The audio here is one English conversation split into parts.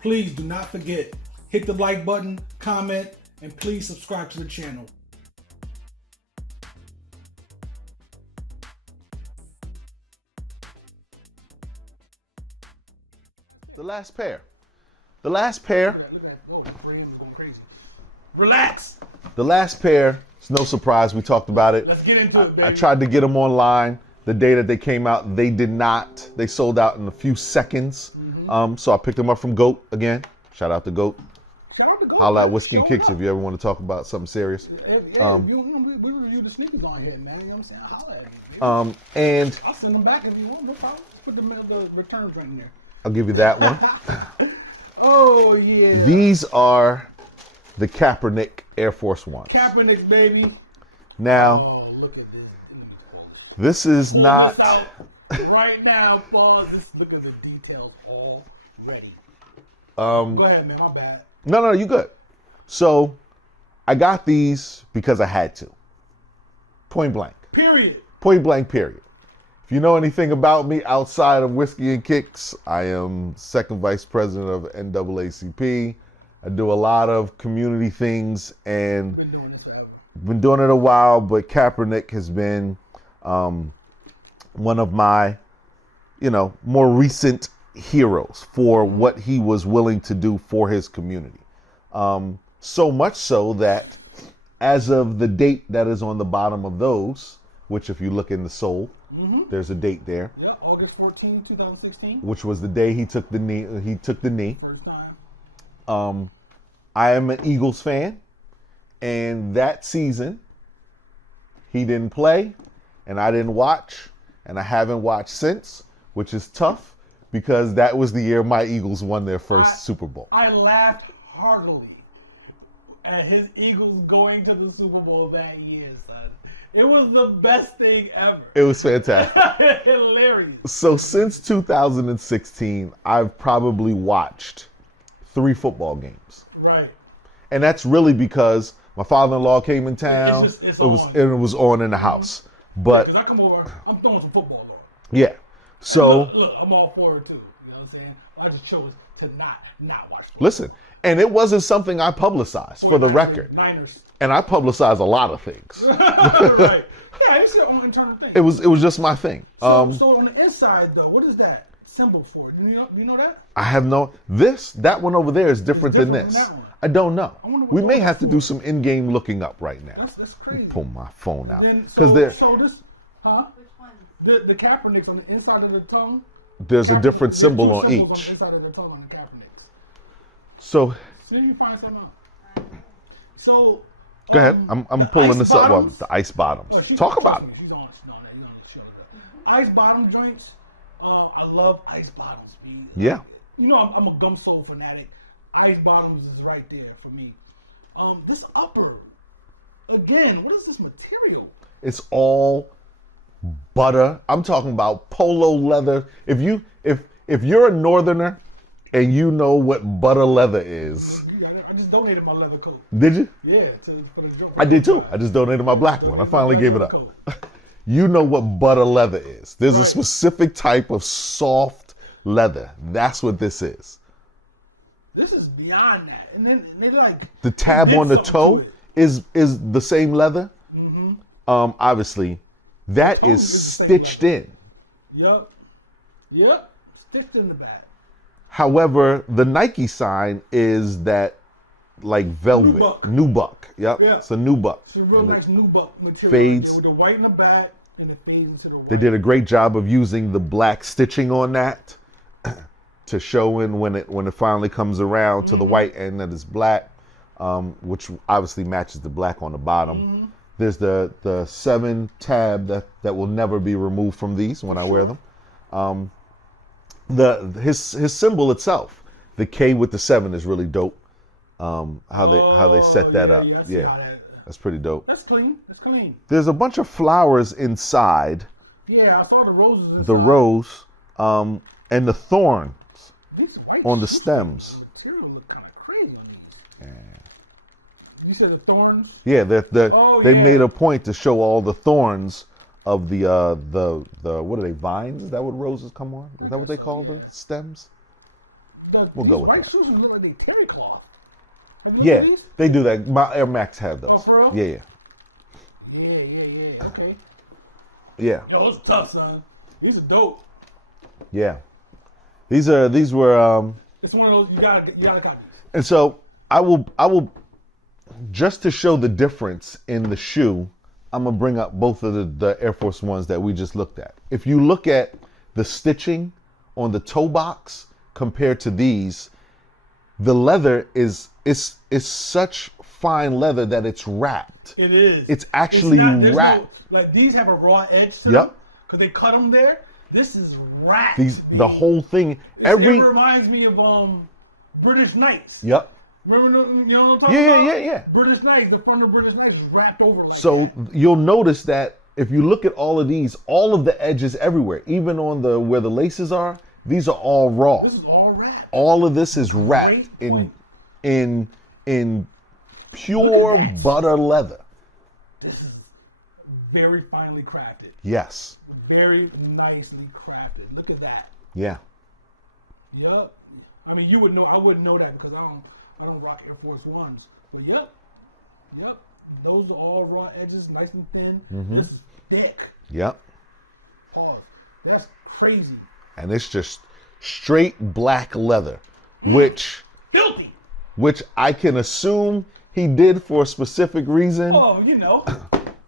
Please do not forget, hit the like button, comment, and please subscribe to the channel. The last pair. The last pair. Relax. The last pair. It's no surprise. We talked about it. Let's get into it, baby. I tried to get them online. The day that they came out, they did not. They sold out in a few seconds. So I picked them up from GOAT again. Shout out to GOAT. Shout out to GOAT. Holla at Whiskey and Kicks if you ever want to talk about something serious. We review the sneakers on here, man. You know what I'm saying? Holla at me. And I'll send them back if you want. No problem. Put the returns right in there. I'll give you that one. Oh, yeah. These are the Kaepernick AF1. Kaepernick, baby. Now, Oh, look at this. this is Pull not. this out right now, pause. Look at the details already. Go ahead, man. My bad. No, you good. So, I got these because I had to. Point blank. Period. Point blank, period. If you know anything about me outside of Whiskey and Kicks, I am second vice president of NAACP. I do a lot of community things and Been doing this forever. been doing it a while, but Kaepernick has been one of my, more recent heroes for what he was willing to do for his community. So much so that as of the date that is on the bottom of those, which if you look in the sole, there's a date there. Yeah, August 14, 2016. Which was the day he took the knee. First time. I am an Eagles fan, and that season he didn't play, and I didn't watch, and I haven't watched since, which is tough because that was the year my Eagles won their first Super Bowl. I laughed heartily at his Eagles going to the Super Bowl that year, son. It was the best thing ever. It was fantastic. Hilarious. So since 2016, I've probably watched 3 football games. Right. And that's really because my father-in-law came in town. It's it was on in the house. But Because I come over, I'm throwing some football on. yeah. So Look, I'm all for it too. You know what I'm saying? I just chose to not watch football. listen, and it wasn't something I publicized for the record. Niners. And I publicize a lot of things. Right. Yeah, it's your own internal thing. It was just my thing. So on the inside though, what is that symbol for? Do you know that? I have no that one over there is different than different this. from that one. I don't know. I wonder what We may those have are to for. do some in-game looking up right now. That's crazy. Pull my phone out Then, because so this, huh? Which one? The Kaepernicks on the inside of the tongue. there's a different There's symbol two on symbols each. On the inside of the tongue on the Kaepernicks. So See if you find something out. So. go ahead. I'm pulling ice this up. Well, bottoms? the ice bottoms. She's Talk on- about it. She's on the show. Ice bottom joints. I love ice bottoms, B. Yeah. You know I'm a gum sole fanatic. Ice bottoms is right there for me. This upper, again, what is this material? It's all butter. I'm talking about polo leather. If you're a northerner and you know what butter leather is, I just donated my leather coat. did you? Yeah, for the joke. I did too. I just donated my black one. I finally gave it up. You know what butter leather is. There's a Right. specific type of soft leather. That's what this is. This is beyond that. And then they like The tab did on the something toe to it. is the same leather. Obviously, that toe is is the same stitched leather. in. Yep. Stitched in the back. However, the Nike sign is that like velvet, Nubuck. nubuck. Yep, Yeah. it's a nubuck. It's a real And nice nubuck material. fades. With the white in the back and it fades into the right. They did a great job of using the black stitching on that to show in when it finally comes around to the white end that is black, which obviously matches the black on the bottom. There's the 7 tab that will never be removed from these when I wear them. His symbol itself, the K with the 7 is really dope. How they set that up. I see how that- That's pretty dope. That's clean. That's clean. There's a bunch of flowers inside Yeah, I saw the roses. the inside. rose, and the thorns These white on the sheets, stems. the material look kind of crazy on these. You said the thorns. Yeah, Oh, they yeah. made a point to show all the thorns of the what are they, vines? Is that what roses come on? Is that what they call the stems? We'll these go with white that. shoes look like they terry cloth. Have you looked Yeah, at these? they do that. My Air Max have those. Oh, for real? Yeah. Yeah. Okay. Yeah. Yo, it's tough, son. These are dope. Yeah. These were It's one of those you gotta copy. and so I will just to show the difference in the shoe, I'm gonna bring up both of the Air Force Ones that we just looked at. If you look at the stitching on the toe box compared to these, the leather is such fine leather that it's wrapped. It is. It's actually there's wrapped. Like these have a raw edge to Yep. them because they cut them there. This is wrapped. These baby. the whole thing. It reminds me of British Knights. Yep. Remember, you know what I'm talking about? Yeah. British Knights. The front of British Knights is wrapped over like So that. you'll notice that if you look at all of these, all of the edges everywhere, even on the where the laces are, these are all raw. This is all wrapped. All of this is wrapped Great in pure butter leather. This is very finely crafted. Yes. Very nicely crafted. Look at that. Yeah. Yep. I mean, you would know. I wouldn't know that because I don't rock Air Force Ones. But yep. Those are all raw edges, nice and thin. This is thick. Yep. Pause. That's crazy. And it's just straight black leather, which Guilty. I can assume he did for a specific reason. Oh, you know.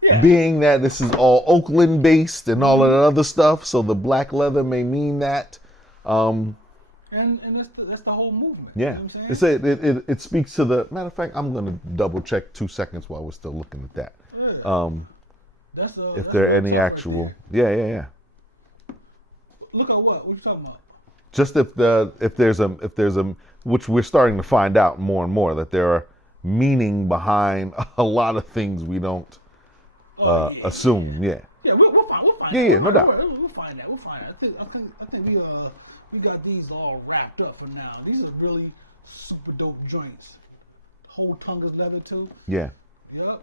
Yeah. Being that this is all Oakland based and all of that other stuff, so the black leather may mean that. And that's the whole movement. Yeah, You know what I'm saying? it speaks to the matter of fact. I'm gonna double check 2 seconds while we're still looking at that. Yeah. If there are any actual, yeah. Look at what? What you talking about? Just if there's a which we're starting to find out more and more that there are meaning behind a lot of things we don't assume. Yeah. Yeah, we'll find. Yeah, no doubt. We'll find that. I think we got these all wrapped up for now. These are really super dope joints. The whole tongue is leather too. Yeah. Yep.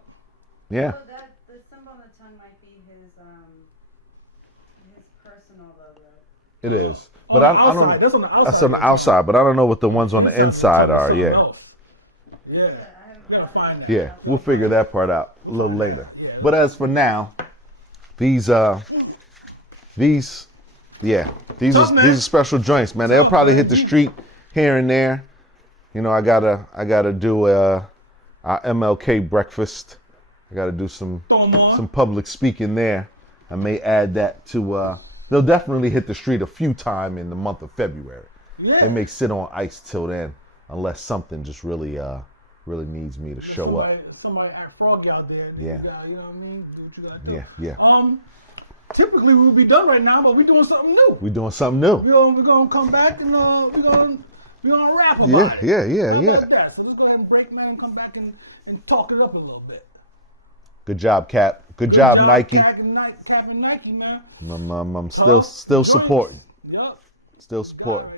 Yeah. So that the symbol on the tongue might be his personal logo. It is. But But on the outside. That's on the outside. That's on the outside, but I don't know what the ones on the inside are. Something Yeah. else. Yeah. We gotta find that. Yeah. We'll figure that part out a little later. Yeah. But as for now, these are these are special joints, man. They'll probably hit the street here and there. You know, I gotta do our MLK breakfast. I gotta do some public speaking there. I may add that to. They'll definitely hit the street a few times in the month of February. Yeah. They may sit on ice till then, unless something just really needs me to show up. Somebody act froggy out there. Yeah. You know what I mean? Do what you gotta do. Yeah. Typically we would be done right now, but we're doing something new. We're doing something new. We're gonna come back and we're gonna rap about it. Yeah. How about that? So let's go ahead and break now and come back and talk it up a little bit. Good job, Cap. Good job, Nike. Cap and Nike, man. I'm still supporting. Yup. Still supporting.